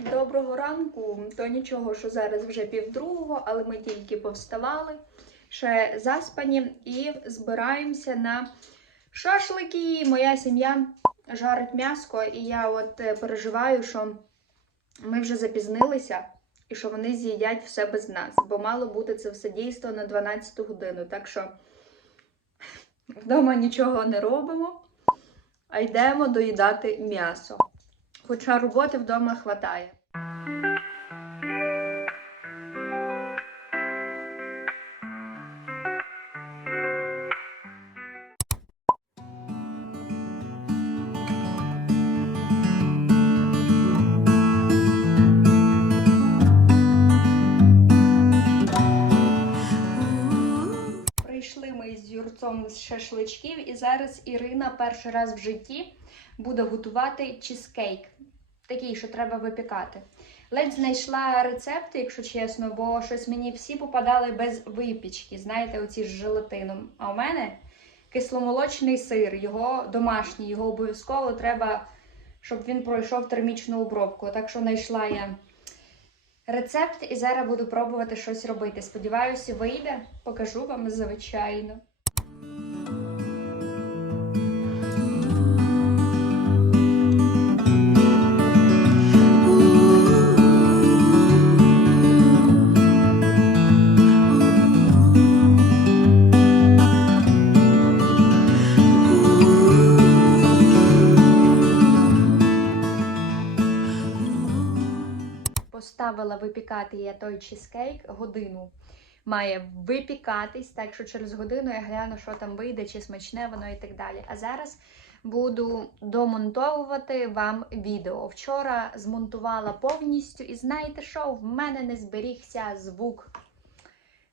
Доброго ранку. То нічого, що зараз вже півдругого, але ми тільки повставали, ще заспані і збираємося на шашлики. Моя сім'я жарить м'ясо, і я от е, переживаю, що ми вже запізнилися і що вони з'їдять все без нас, бо мало бути це все дійство на 12 годину. Так що вдома нічого не робимо, а йдемо доїдати м'ясо. Хоча роботи вдома хватає. Прийшли ми з Юрцом з шашличків, і зараз Ірина перший раз в житті буде готувати чизкейк. Такий, що треба випікати. Ледь знайшла рецепти, якщо чесно, бо щось мені всі попадали без випічки, знаєте, оці з желатином. А у мене кисломолочний сир, його домашній, його обов'язково треба, щоб він пройшов термічну обробку. Так що знайшла я рецепт і зараз буду пробувати щось робити. Сподіваюся, вийде. Покажу вам звичайно. Поставила випікати я той чизкейк годину. Має випікатись, так що через годину я гляну, що там вийде, чи смачне воно і так далі. А зараз буду домонтовувати вам відео. Вчора змонтувала повністю, і знаєте що? В мене не зберігся звук.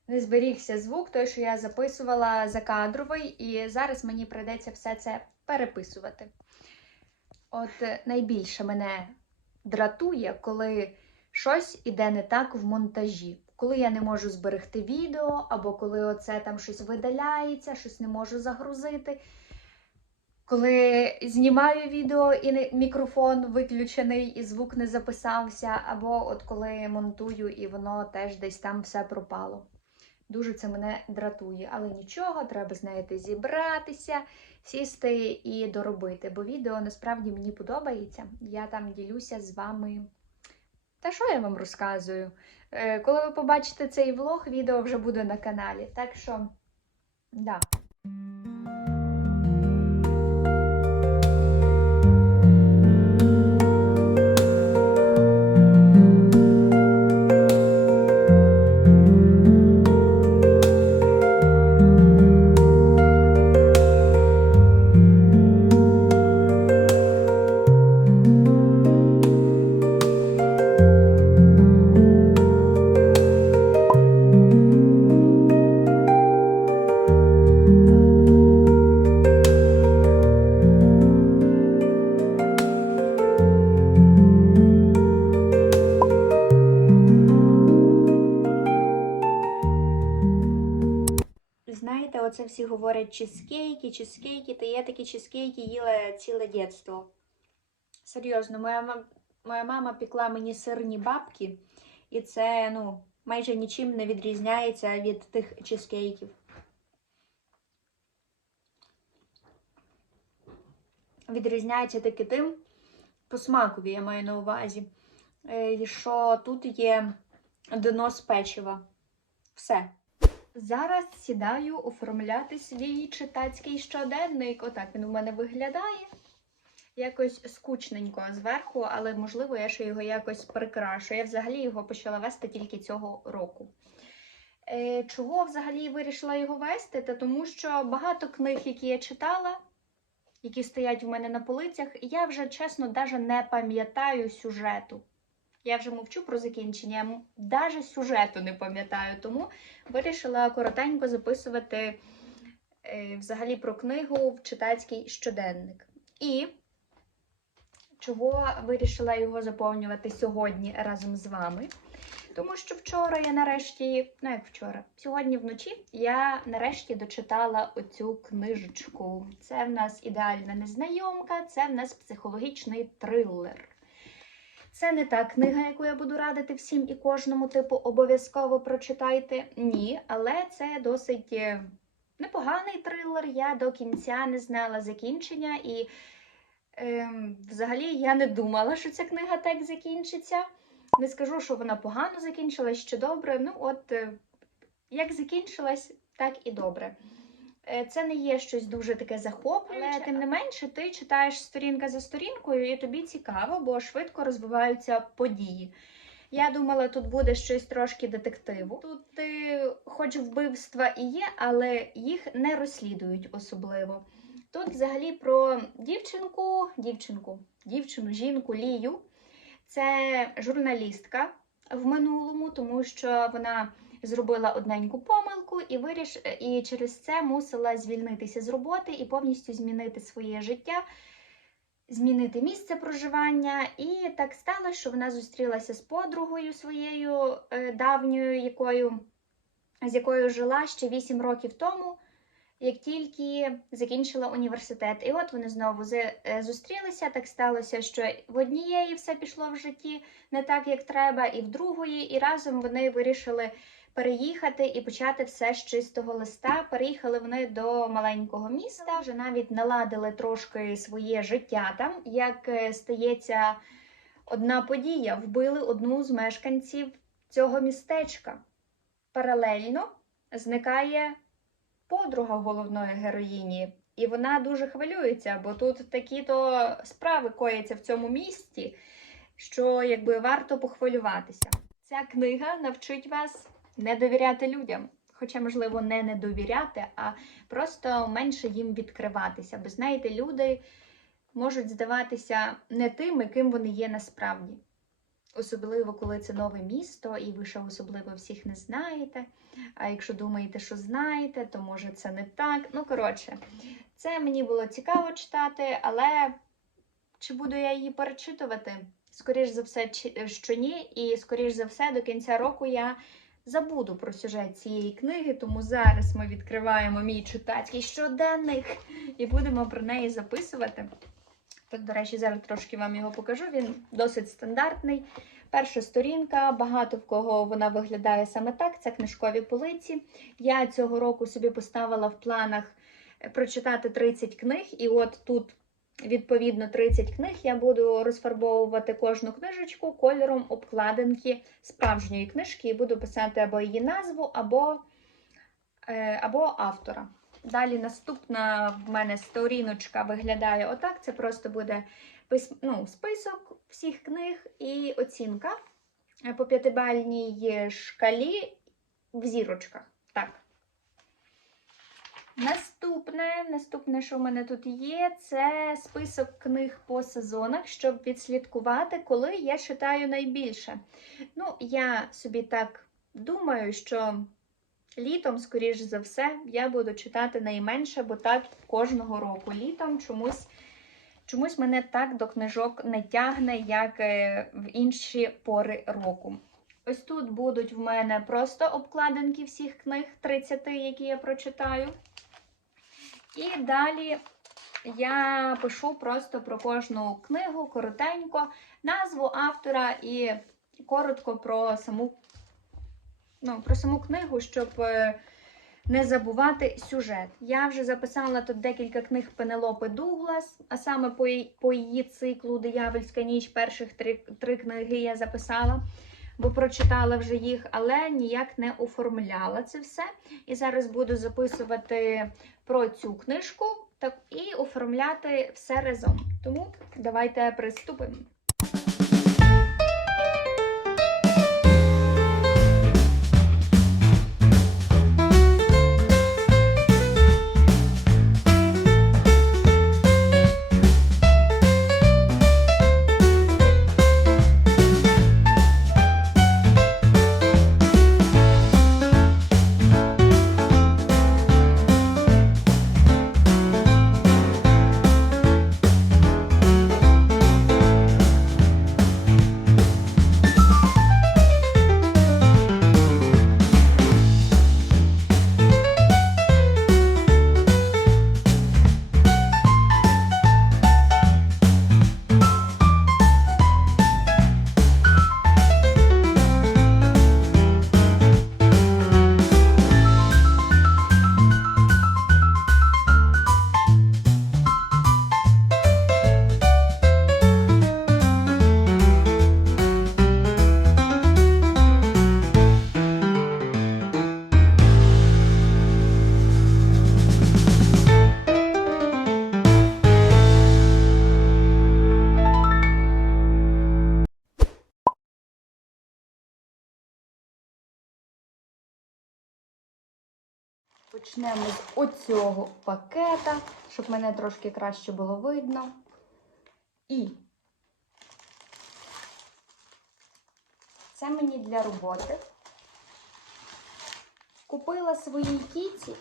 Не зберігся звук, той, що я записувала закадровий, і зараз мені прийдеться все це переписувати. От найбільше мене дратує, коли щось іде не так в монтажі. Коли я не можу зберегти відео, або коли оце там щось видаляється, щось не можу загрузити. Коли знімаю відео і мікрофон виключений, і звук не записався, або от коли монтую і воно теж десь там все пропало. Дуже це мене дратує, але нічого, треба, знаєте, зібратися, сісти і доробити. Бо відео насправді мені подобається. Я там ділюся з вами. Та що я вам розказую? Е, Коли ви побачите цей влог, відео вже буде на каналі. Так що, да. Говорять чизкейки, чизкейки, та я такі чизкейки їла ціле дитинство. Серйозно, моя, моя мама пекла мені сирні бабки, і це ну, майже нічим не відрізняється від тих чизкейків. Відрізняється тільки тим, по смакові я маю на увазі, е, що тут є дно з печива. Все. Зараз сідаю оформляти свій читацький щоденник. Отак він у мене виглядає. Якось скучненько зверху, але можливо я ще його якось прикрашу. Я взагалі його почала вести тільки цього року. Е, чого взагалі вирішила його вести? Та тому що багато книг, які я читала, які стоять у мене на полицях, я вже чесно навіть не пам'ятаю сюжету. Я вже мовчу про закінчення, навіть сюжету не пам'ятаю, тому вирішила коротенько записувати е, взагалі про книгу в читацький щоденник. І чого вирішила його заповнювати сьогодні разом з вами? Тому що вчора я нарешті, ну як вчора, сьогодні вночі я нарешті дочитала оцю книжечку. Це в нас ідеальна незнайомка, це в нас психологічний трилер. Це не та книга, яку я буду радити всім і кожному, типу, обов'язково прочитайте. Ні, але це досить е, непоганий трилер. Я до кінця не знала закінчення, і ем, взагалі я не думала, що ця книга так закінчиться. Не скажу, що вона погано закінчилась чи добре. Ну, от е, як закінчилась, так і добре. Е, Це не є щось дуже таке захоплююче, але тим не менше ти читаєш сторінка за сторінкою, і тобі цікаво, бо швидко розвиваються події. Я думала, тут буде щось трошки детективу. Тут е, хоч вбивства і є, але їх не розслідують особливо. Тут взагалі про дівчинку, дівчинку, дівчину, жінку Лію. Це журналістка в минулому, тому що вона зробила одненьку помилку і виріш... і через це мусила звільнитися з роботи і повністю змінити своє життя, змінити місце проживання. І так сталося, що вона зустрілася з подругою своєю е, давньою, якою, з якою жила ще 8 років тому. Як тільки закінчила університет, і от вони знову е, зустрілися. Так сталося, що в однієї все пішло в житті не так, як треба, і в другої, і разом вони вирішили переїхати і почати все з чистого листа. Переїхали вони до маленького міста, вже навіть наладили трошки своє життя там. Як е, стається одна подія, вбили одну з мешканців цього містечка. Паралельно зникає подруга головної героїні, і вона дуже хвилюється, бо тут такі-то справи кояться в цьому місті, що якби варто похвилюватися. Ця книга навчить вас не довіряти людям. Хоча, можливо, не не довіряти, а просто менше їм відкриватися. Бо знаєте, люди можуть здаватися не тими, ким вони є насправді. Особливо, коли це нове місто, і ви ще особливо всіх не знаєте. А якщо думаєте, що знаєте, то може це не так. Ну, коротше, це мені було цікаво читати, але чи буду я її перечитувати? Скоріш за все, що ні, і скоріш за все, до кінця року я забуду про сюжет цієї книги, тому зараз ми відкриваємо мій читацький щоденник і будемо про неї записувати. Тут, до речі, зараз трошки вам його покажу. Він досить стандартний. Перша сторінка, багато в кого вона виглядає саме так. Це книжкові полиці. Я цього року собі поставила в планах е, прочитати 30 книг, і от тут, відповідно, 30 книг я буду розфарбовувати кожну книжечку кольором обкладинки справжньої книжки і буду писати або її назву, або, е, або автора. Далі наступна в мене сторіночка виглядає отак. Це просто буде ну, список всіх книг і оцінка е, по п'ятибальній шкалі в зірочках. Наступне, наступне, що в мене тут є, це список книг по сезонах, щоб відслідкувати, коли я читаю найбільше. Ну, я собі так думаю, що літом, скоріш за все, я буду читати найменше, бо так кожного року. Літом чомусь, чомусь мене так до книжок не тягне, як е, в інші пори року. Ось тут будуть в мене просто обкладинки всіх книг, 30, які я прочитаю. І далі я пишу просто про кожну книгу коротенько, назву автора і коротко про саму, ну, про саму книгу, щоб е, не забувати сюжет. Я вже записала тут декілька книг Пенелопи Дуглас, а саме по, її- по її циклу Диявольська ніч перших три, три книги я записала. Бо прочитала вже їх, але ніяк не оформляла це все. І зараз буду записувати про цю книжку так, і оформляти все разом. Тому давайте приступимо. Почнемо з оцього пакета, щоб мене трошки краще було видно. І це мені для роботи. Купила своїй кіті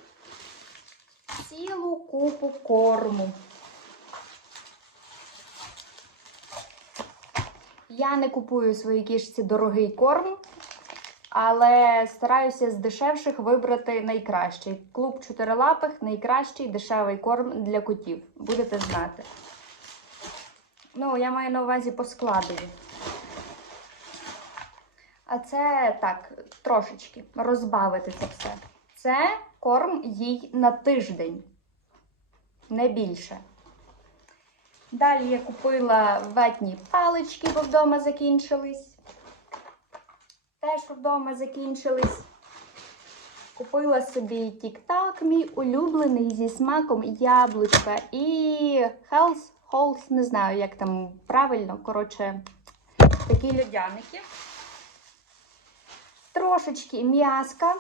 цілу купу корму. Я не купую своїй кішці дорогий корм, але стараюся з дешевших вибрати найкращий. Клуб чотирилапих найкращий дешевий корм для котів. Будете знати. Ну, я маю на увазі по складові. А це так, трошечки розбавити це все. Це корм їй на тиждень, не більше. Далі я купила ватні палички, бо вдома закінчились. Теж вдома закінчились. Купила собі тік-так, мій улюблений зі смаком яблучка і Health, Halls, не знаю, як там правильно. Коротше, такі льодяники. Трошечки м'яска,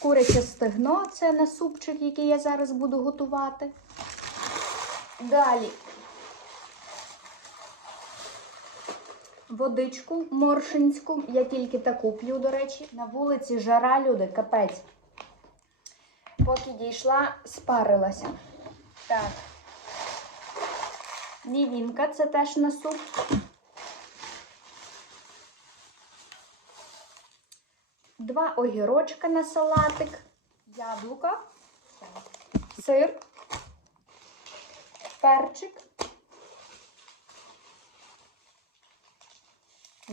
куряче стегно це на супчик, який я зараз буду готувати. Далі водичку моршинську. Я тільки таку п'ю, до речі. На вулиці жара, люди, капець. Поки дійшла, спарилася. Так. Мівінка, це теж на суп. Два огірочка на салатик, яблука, сир, перчик,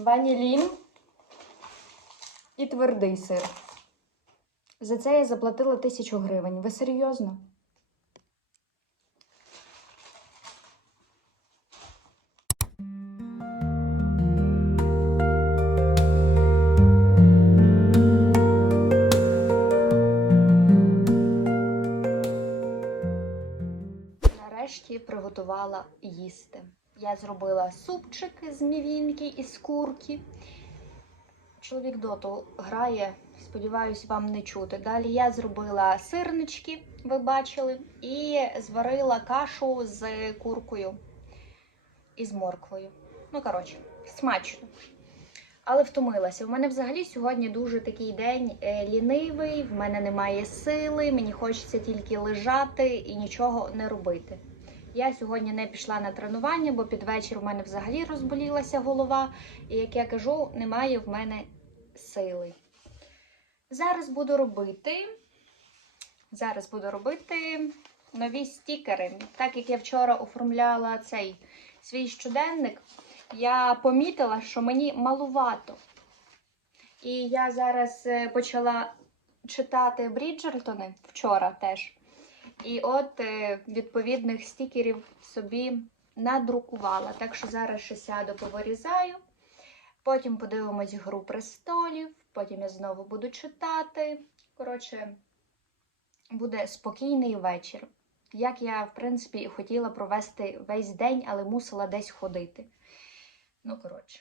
ванілін і твердий сир. За це я заплатила тисячу гривень. Ви серйозно? Нарешті приготувала їсти. Я зробила супчик з мівінки і з курки. Чоловік доту грає, сподіваюсь, вам не чути. Далі я зробила сирнички, ви бачили, і зварила кашу з куркою і з морквою. Ну, коротше, смачно. Але втомилася. У мене взагалі сьогодні дуже такий день е, лінивий, в мене немає сили, мені хочеться тільки лежати і нічого не робити. Я сьогодні не пішла на тренування, бо під вечір у мене взагалі розболілася голова, і як я кажу, немає в мене сили. Зараз буду робити. Зараз буду робити нові стікери. Так як я вчора оформляла цей свій щоденник, я помітила, що мені малувато. І я зараз е, почала читати Бріджертони вчора теж. І от е, відповідних стікерів собі надрукувала. Так що зараз ще сяду повирізаю. Потім подивимось Гру престолів, потім я знову буду читати. Коротше, буде спокійний вечір. Як я, в принципі, хотіла провести весь день, але мусила десь ходити. Ну, коротше.